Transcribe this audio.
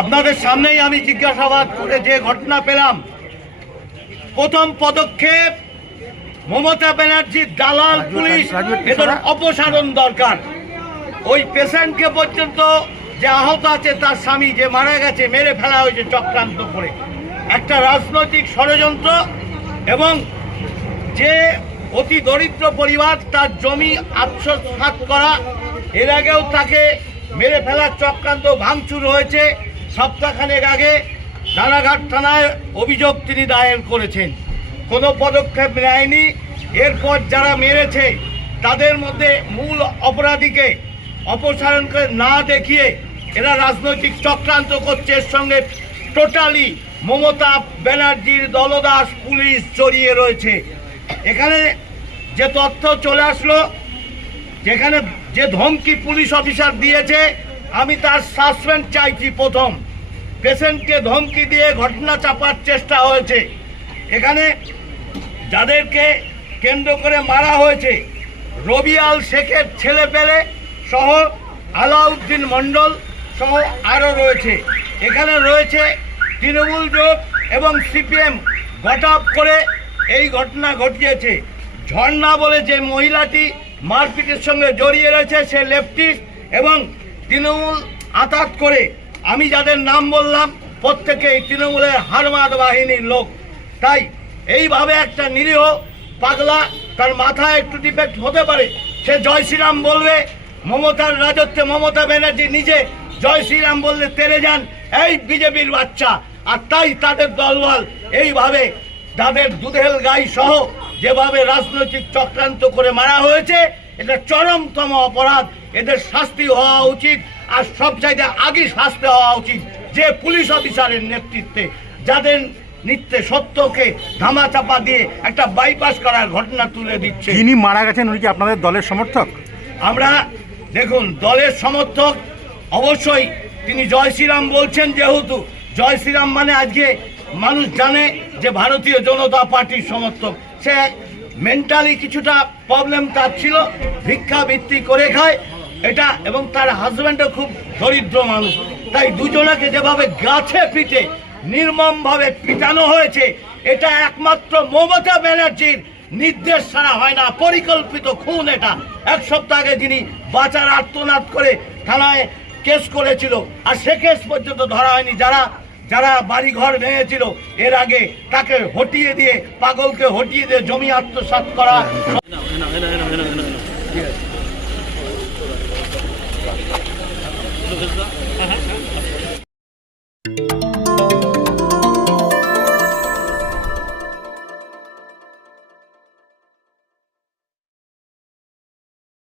আপনাদের সামনেই আমি জিজ্ঞাসাবাদ করে যে ঘটনা পেলাম প্রথম পদক্ষেপ মমতা ব্যানার্জির দালাল পুলিশ এদের অপসারণ দরকার। ওই পেশেন্টকে পর্যন্ত যে আহত আছে তার স্বামী যে মারা গেছে মেরে ফেলা হয়েছে চক্রান্ত করে। একটা রাজনৈতিক ষড়যন্ত্র এবং যে অতি দরিদ্র পরিবার তার জমি আত্মসাৎ করা। এর আগেও তাকে মেরে ফেলার চক্রান্ত ভাঙচুর হয়েছে। সপ্তাহখানেক আগে রানাঘাট থানায় অভিযোগ তিনি দায়ের করেছেন। কোনো পদক্ষেপ নেয়নি। এরপর যারা মেরেছে, তাদের মধ্যে মূল অপরাধীকে অপসারণ করে না দেখিয়ে এরা রাজনৈতিক চক্রান্ত করছে। এর সঙ্গে টোটালি মমতা ব্যানার্জির দলদাস পুলিশ জড়িয়ে রয়েছে। এখানে যে তথ্য চলে আসলো, যেখানে যে ধমকি পুলিশ অফিসার দিয়েছে, আমি তার সাসপেন্ড চাইছি প্রথম। পেশেন্টকে ধমকি দিয়ে ঘটনা চাপার চেষ্টা হয়েছে। এখানে যাদেরকে কেন্দ্র করে মারা হয়েছে রবিয়াল শেখের ছেলে পেলে সহ আলাউদ্দিন মণ্ডল সহ আরও রয়েছে। এখানে রয়েছে তৃণমূল জোট এবং সিপিএম গট করে এই ঘটনা ঘটিয়েছে। ঝর্ণা বলে যে মহিলাটি মারপিটের সঙ্গে জড়িয়ে রয়েছে, সে লেফটিস্ট এবং তৃণমূল আতাত করে। আমি যাদের নাম বললাম, প্রত্যেকেই তৃণমূলের হারমাদ বাহিনীর লোক। তাই এইভাবে একটা নিরীহ পাগলা তার মাথায় একটু ডিফেক্ট হতে পারে, সে জয় শ্রীরাম বলবে। মমতার রাজত্বে মমতা ব্যানার্জি নিজে জয় শ্রীরাম বললে তেরে যান, এই বিজেপির বাচ্চা। আর তাই তাদের দলবল এইভাবে তাদের দুধেল গাই সহ যেভাবে রাজনৈতিক চক্রান্ত করে মারা হয়েছে এটা চরমতম অপরাধ। এদের শাস্তি হওয়া উচিত আর সব জায়গায় আগে শাস্তি হওয়া উচিত। যে পুলিশ অফিসারের নেতৃত্বে যাদের নিত্যে সত্যকে ধামাচাপা দিয়ে একটা বাইপাস করার ঘটনা তুলে দিচ্ছে। যিনি মারা গেছেন উনি কি আপনাদের দলের সমর্থক? আমরা দেখুন দলের সমর্থক অবশ্যই তিনি জয় শ্রীরাম বলছেন যেহেতু। জয় শ্রীরাম মানে আজকে মানুষ জানে যে ভারতীয় জনতা পার্টির সমর্থক। সে মেন্টালি কিছুটা প্রবলেম তার ছিল ভিক্ষাবৃত্তি করে খায়। এটা এবং তার হাজব্যান্ডও খুব দরিদ্র মানুষ। তাই দুজনাকে যেভাবে গাছে পিটে নির্মমভাবে পিটানো হয়েছে, এটা একমাত্র মমতা ব্যানার্জির নির্দেশ ছাড়া হয় না। পরিকল্পিত খুন এটা। এক সপ্তাহ আগে যিনি বাঁচার আর্তনাদ করে থানায় কেস করেছিল, আর সে কেস পর্যন্ত ধরা হয়নি। যারা যারা বাড়ি ঘর ভেঙেছিল, এর আগে তাকে হটিয়ে দিয়ে, পাগলকে হটিয়ে দিয়ে জমি আত্মসাত করা।